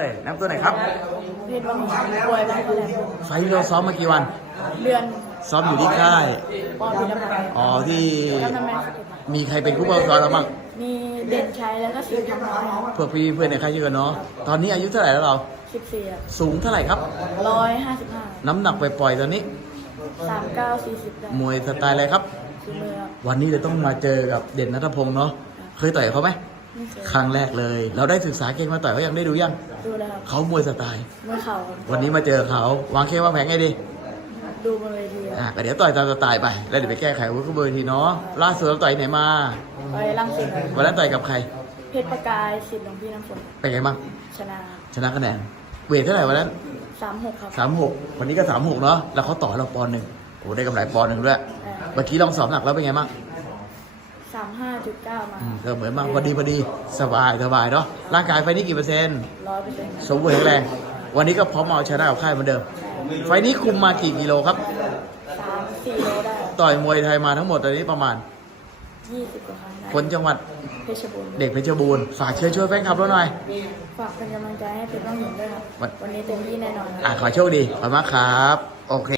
เลยน้ำตัวไหนครับเรียนว่ามีป่วยบ้างอะไรไฟล์เราซ้อมมากี่วันเดือนซ้อมอยู่ที่ค่าย ปอพิรพันธ์อ๋อที่กำนันแมนสกิลมีใครเป็นผู้บังคับซ้อมเราบ้างมีเด่นชัยแล้วก็สิงห์ทำน้อยเพื่อพี่เพื่อนในค่ายเยอะกันเนาะ ตอนนี้อายุเท่าไหร่แล้วเรา สิบสี่สูงเท่าไหร่ครับ ร้อยห้าสิบห้าน้ำหนักไปปล่อยๆตอนนี้ สามเก้าสี่สิบได้มวยสไตล์อะไรครับ คือมือครับวันนี้เลยต้องมาเจอกับเด่นนัทพงศ์เนาะ เคยต่อยเขาไหม ไม่เคยครั้งแรกเลย เราได้ศึกษาเก่งมาต่อยเขายังได้ดูยังดูแล้วครับเขามวยสไตล์ เมื่อเข่าครับวันนี้มาเจอเขาวางเควางแผงไงดีดูบนเวทีคอะรับก็เดี๋ยวต่อยตามสไตล์ไป แล้วเดี๋ยวไปแก้ไขวุ้นเบอร์ทีเนาะล่าสุดเราต่อยไหนมาไปลังสิตครับวันนั้นต่อยกับใครเพชรประกายสิทธิ์หลวงพี่น้ำฝนเป็นไงบ้างชนะชนะคะแนนเวทเท่าไหร่วันนั้นสามหกครับสามหกวันนี้ก็สามหกเนาะแล้วเขาต่อเราปอนด์หนึ่งโอ้ได้กำไรปอนด์หนึ่งด้วยเมื่อกี้ลองสอบหนักแล้วเป็นไงบ้างสาม ห้าจุดเก้ามาอืมก็เหมือนบ้างพอดีพอดีสบายสบายเนาะร่างกายไฟนี้กี่เปอร์เซ็นต์ร้อยเปอร์เซ็นต์สมบูรณ์แข็งแรงวันนี้ก็พร้อมเอาชนะกับค่ายเหมือนเดิม ไฟนี้คุมมากี่กิโลครับ สามสี่โลได้ต่อยมวยไทยมาทั้งหมดตอนนี้ประมาณ ยี่สิบกว่าครั้งได้คนจังหวัดเพชรบูรณ์เด็กเพชรบูรณ์ฝากเชิญช่วยแฟนคลับเราหน่อย ฝากเป็นกำลังใจให้เพชรบ้างหญิงด้วยครับวัน วันนี้เต็มที่แน่นอนครับ อะขอโชคดีขอบคุณมากครับ โอเค